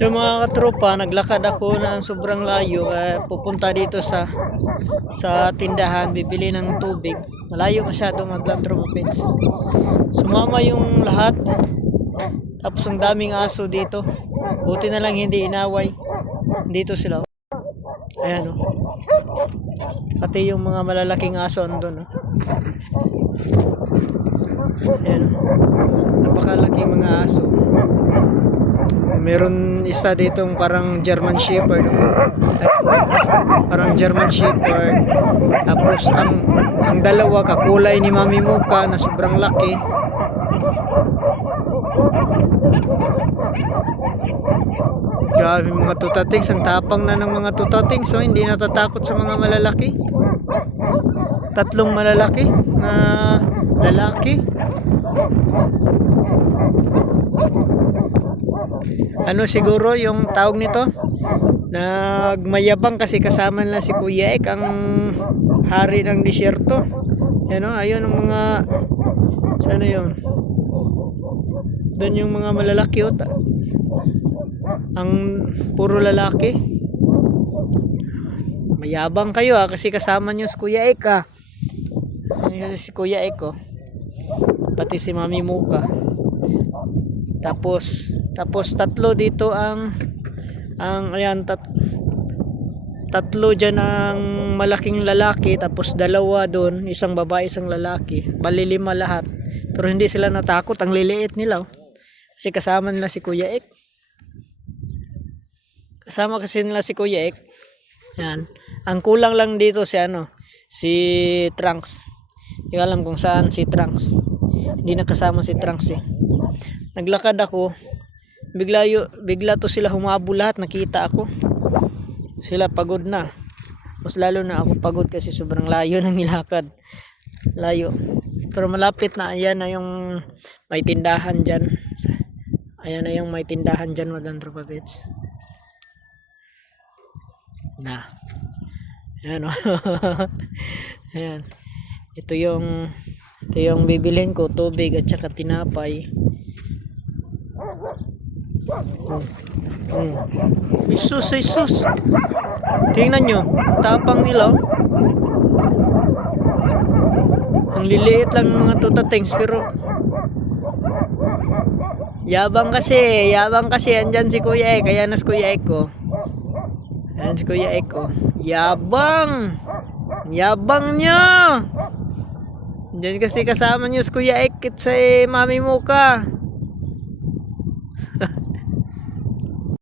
Yung mga katropa, naglakad ako ng sobrang layo, pupunta dito sa tindahan, bibili ng tubig. Malayo masyado magland tropa pets. Sumama yung lahat. Tapos ang daming aso dito. Buti na lang hindi inaway. Dito sila. Ayan o. Pati yung mga malalaking aso andun o. Ayan o. Napakalaking mga aso. Meron isa ditong parang German Shepherd. Parang German Shepherd. Tapos ang dalawa kakulay ni Mami Muka na sobrang laki. Grabe mga tutatings. Ang tapang na ng mga tutatings. So hindi natatakot sa mga malalaki. Tatlong malalaki na lalaki. Ano siguro yung tawag nito? Nagmayabang kasi kasama na si Kuya Ek, ang hari ng disyerto. Yan o, ayun ang mga sana yun. Doon yung mga malalaki o. Ang puro lalaki. Mayabang kayo kasi kasama nyo si Kuya Ek Kasi si Kuya Ek pati si Mami Muka. Tapos tatlo dito ang ayan tatlo diyan ang malaking lalaki, tapos dalawa doon, isang babae isang lalaki, bali 5 lahat. Pero hindi sila natakot, ang liliit nila kasi kasama nila si Kuya Ek. Kasama kasi nila si Kuya Ek. Yan. Ang kulang lang dito si Trunks. Hindi ko alam kung saan si Trunks. Hindi nakasama si Trunks Naglakad ako, bigla to sila humabol lahat, nakita ako. Sila pagod na. Mas lalo na ako pagod kasi sobrang layo ng nilakad. Layo. Pero malapit na, ayan na yung may tindahan dyan. Ayan na yung may tindahan dyan, Madam Tropa Pets. Na. Ayan o. Ayan. Ito yung bibilhin ko, tubig at saka tinapay. Isus. Tingnan nyo, tapang nila. Ang liliit lang ng mga tutatings, pero yabang kasi andyan si Kuya Ek. Kaya nas Kuya Ek ayan si Kuya Ek yabang niya. Diyan kasi kasama nyo si Kuya Ek at si Mami Muka.